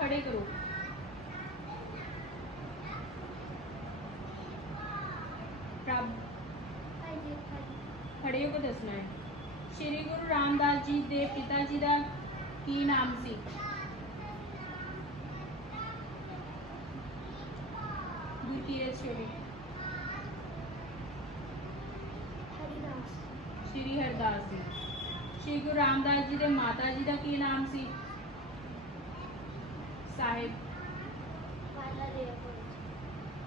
ਖੜੇ ਕਰੋ। ਪ੍ਰਭ ਖੜੇ ਹੋ ਕੇ ਦੱਸਣਾ ਹੈ। ਸ਼੍ਰੀ ਗੁਰੂ ਰਾਮਦਾਸ ਜੀ ਦੇ ਪਿਤਾ ਜੀ ਦਾ ਕੀ ਨਾਮ ਸੀ? ਗੁਰਕੀਰਤ ਸ਼ੋਰੀ ਸ਼੍ਰੀ ਹਰਦਾਸ ਜੀ। ਸ਼੍ਰੀ ਗੁਰੂ ਰਾਮਦਾਸ ਜੀ ਦੇ ਮਾਤਾ ਜੀ ਦਾ ਕੀ ਨਾਮ ਸੀ? ਸਾਹਿਬ।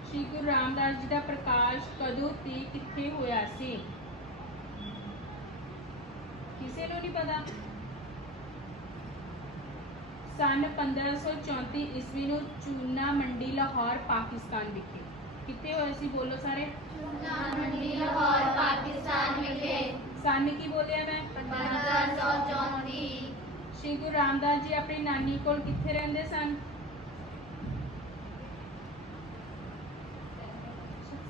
ਸ਼੍ਰੀ ਗੁਰੂ ਰਾਮਦਾਸ ਜੀ ਦਾ ਪ੍ਰਕਾਸ਼ ਕਦੋਂ ਤੇ ਕਿੱਥੇ ਹੋਇਆ ਸੀ? ਕਿਸੇ ਨੂੰ ਨਹੀਂ ਪਤਾ। ਸਨ 1534 ਈਸਵੀ ਨੂੰ ਚੂਨਾ ਮੰਡੀ ਲਾਹੌਰ ਪਾਕਿਸਤਾਨ ਵਿਖੇ। ਕਿੱਥੇ ਹੋਇਆ ਸੀ? ਬੋਲੋ ਸਾਰੇ। ਸਨ ਕੀ ਬੋਲਿਆ? ਸ਼੍ਰੀ ਗੁਰੂ ਰਾਮਦਾਸ ਜੀ ਆਪਣੀ ਨਾਨੀ ਕੋਲ ਕਿੱਥੇ ਰਹਿੰਦੇ ਸਨ?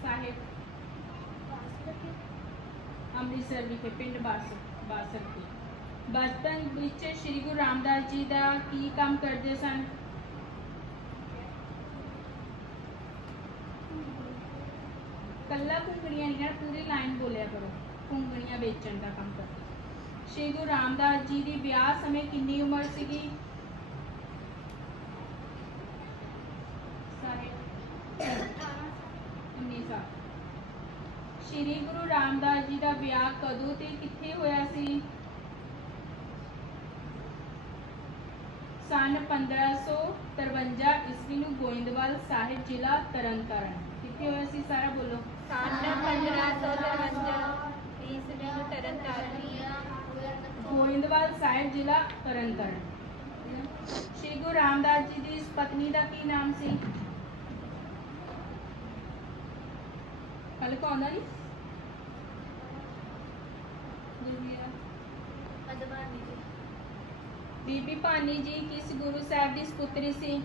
ਸਾਹਿਬ। ਅੰਮ੍ਰਿਤਸਰ ਵਿਖੇ, ਪਿੰਡ ਬਾਸਰ ਬਾਸਰ ਦੀ ਬਚਪਨ ਵਿੱਚ ਸ਼੍ਰੀ ਗੁਰੂ ਰਾਮਦਾਸ ਜੀ ਦਾ ਕੀ ਕੰਮ ਕਰਦੇ ਸਨ? ਕੱਲਾ ਘੁੰਗਣੀਆਂ ਨਹੀਂ ਪੂਰੀ ਲਾਈਨ ਬੋਲਿਆ ਕਰੋ। ਘੁੰਗਣੀਆਂ ਵੇਚਣ ਦਾ ਕੰਮ ਕਰਦੇ। ਸ਼੍ਰੀ ਗੁਰੂ ਰਾਮਦਾਸ ਜੀ ਦੀ ਵਿਆਹ ਸਮੇਂ ਕਿੰਨੀ ਉਮਰ ਸੀਗੀ? ਸਾਰੇ 19 ਸਾਲ। ਸ਼੍ਰੀ ਗੁਰੂ ਰਾਮਦਾਸ ਜੀ ਦਾ ਵਿਆਹ ਕਦੋਂ ਤੇ ਕਿੱਥੇ ਹੋਇਆ ਸੀ? ਸਨ 1553 ਈਸਵੀ ਨੂੰ ਗੋਇੰਦਵਾਲ ਸਾਹਿਬ ਜ਼ਿਲ੍ਹਾ ਤਰਨਤਾਰਨ। ਕਿੱਥੇ ਹੋਇਆ ਸੀ? ਸਾਰਾ ਬੋਲੋ। ਗੋਇੰਦਵਾਲ ਸਾਹਿਬ ਜ਼ਿਲ੍ਹਾ ਤਰਨਤਾਰਨ ਸ਼੍ਰੀ ਗੁਰੂ ਰਾਮਦਾਸ ਜੀ ਦੀ ਇਸ ਪਤਨੀ ਦਾ ਕੀ ਨਾਮ ਸੀ ਕੱਲ ਕੋ ਆਉਂਦਾ ਨਹੀਂ ਗੁਰਮੀਰਾ ਬੀਬੀ ਭਾਨੀ ਜੀ ਕਿਸ ਗੁਰੂ ਸਾਹਿਬ ਦੀ ਸੁਪੁੱਤਰੀ ਸੀ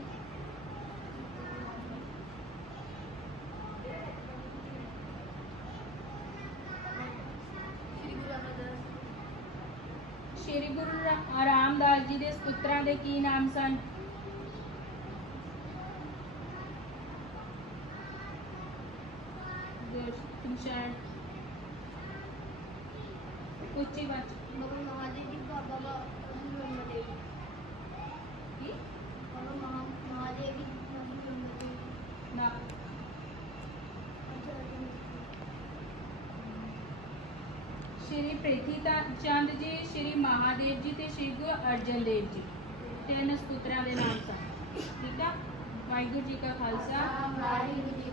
ਸ਼੍ਰੀ ਗੁਰੂ ਰਾ- ਰਾਮਦਾਸ ਜੀ ਦੇ ਸੁਪੁੱਤਰਾਂ ਦੇ ਕੀ ਨਾਮ ਸਨ? ਗੁਰਸ਼ਰਨ ਉੱਚੀ ਬਾਤ ਸ਼੍ਰੀ ਪ੍ਰੀਤੀ ਚੰਦ ਜੀ, ਸ਼੍ਰੀ ਮਹਾਦੇਵ ਜੀ ਤੇ ਸ਼੍ਰੀ ਗੁਰੂ ਅਰਜਨ ਦੇਵ ਜੀ। ਤਿੰਨ ਸਪੁੱਤਰਾਂ ਦੇ ਨਾਮ ਸਨ। ਠੀਕ ਆ? ਵਾਹਿਗੁਰੂ ਜੀ ਕਾ ਖਾਲਸਾ। ਵਾਹਿਗੁਰੂ ਜੀ